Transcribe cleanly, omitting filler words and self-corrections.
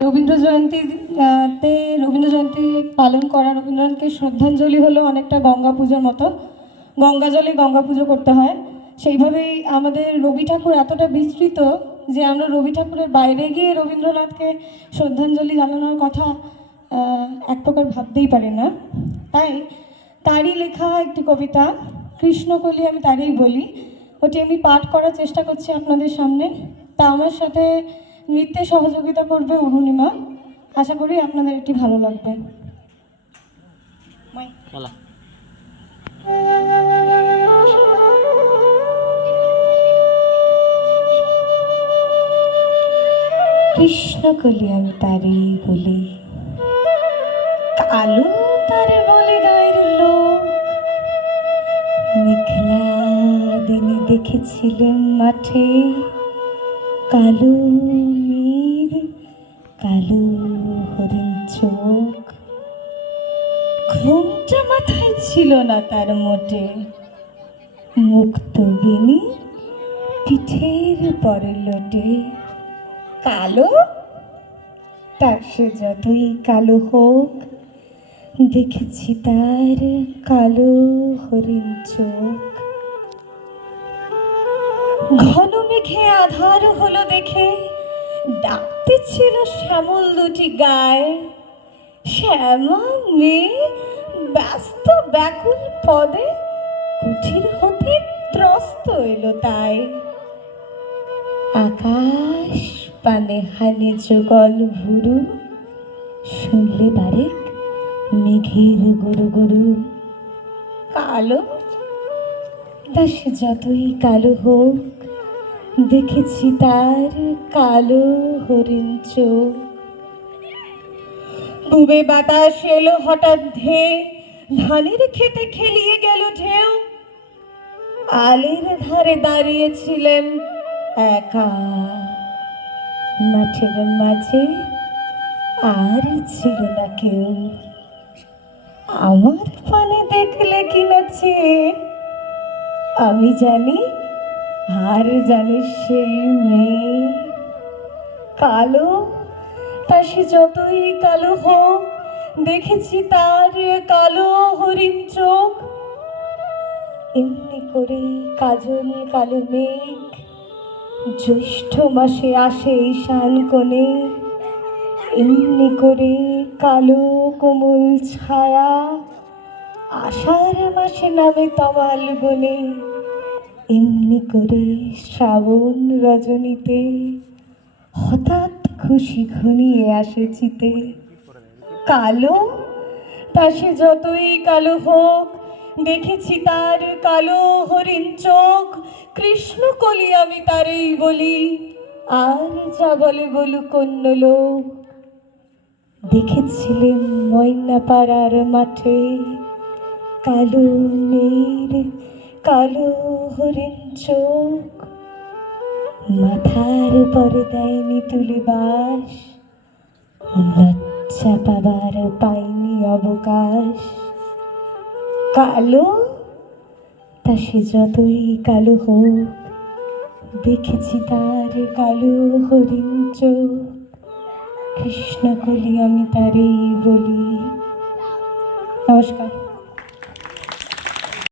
রবীন্দ্র জয়ন্তীতে রবীন্দ্র জয়ন্তী পালন করা, রবীন্দ্রনাথকে শ্রদ্ধাঞ্জলি হলো অনেকটা গঙ্গা পুজোর মতো। গঙ্গা জলে গঙ্গা পুজো করতে হয়। সেইভাবেই আমাদের রবি ঠাকুর এতটা বিস্তৃত যে আমরা রবি ঠাকুরের বাইরে গিয়ে রবীন্দ্রনাথকে শ্রদ্ধাঞ্জলি জানানোর কথা এক প্রকার ভাবতেই পারি না। তাই তারই লেখা একটি কবিতা কৃষ্ণকলি আমি তারই বলি, ওটি আমি পাঠ করার চেষ্টা করছি আপনাদের সামনে। তা আমার সাথে নৃত্যে সহযোগিতা করবে অরুণিমা। আশা করি আপনাদের এটি ভালো লাগবে। কৃষ্ণকলি আমি তারই বলি, কালো তার বলে গায়ের লোক। মেঘলা দিনে দেখেছিলেন মাঠে কালো নীর, কালো হরিণ চোখ। ঘুমটা মাথায় ছিল না তার মোটে, মুক্ত বিনি পিঠের পরে লোটে। কালো তার সে যতই কালো হোক, দেখেছি তার কালো হরিণ চোখ। ঘন মেঘে আধার হলো দেখে ডাকতে ছিল শ্যামল দুটি গায়ে। শ্যামা মেয়ে ব্যস্ত ব্যাকুল পদে কুঠির হতে ত্রস্ত এলো তাই। আকাশ পানে হানে যুগল ভুরু, শুনলে বারেক মেঘের গরু গরু। কালো তা সে যতই কালো হোক, দেখেছি তার কালো হরিণ চোখ। ডুবে বাতাস এলো হঠাৎ ধেয়ে, ধানের খেতে খেলিয়ে গেল ঢেউ। আলের ধারে দাঁড়িয়েছিলেন একা, মাঠের মাঝে আর ছিল না কেউ। আমার পানে দেখলে কিনা চেয়ে, আমি জানি আর জানে সেই মেয়ে। কালো তা সে যতই কালো হোক, দেখেছি তার কালো হরিণ চোখ। এমনি করে কাজল কালো মেঘ জ্যৈষ্ঠ মাসে আসে ঈশান কোণে। এমনি করে কালো কোমল ছায়া আষাঢ় মাসে নামে তমাল বনে। এমনি করে শ্রাবণ রজনীতে হঠাৎ খুশি ঘনিয়ে আসে চিতে। কালো তা সে যতই কালো হোক, দেখেছি তার কালো হরিণ চোখ। কৃষ্ণকলি আমি তারই বলি, আর যা বলে বলুক অন্য লোক। দেখেছিলেন ময়না পাড়ার মাঠে কালো নীর, কালো হরিণ চোখ। মাথার পরে দেয়নি তুলে বাস, লজ্জা পাবার পাইনি অবকাশ। কালো তা সে যতই কালো হোক, দেখেছি তার কালো হরিণ চোখ। কৃষ্ণকলি আমি তারই বলি। নমস্কার।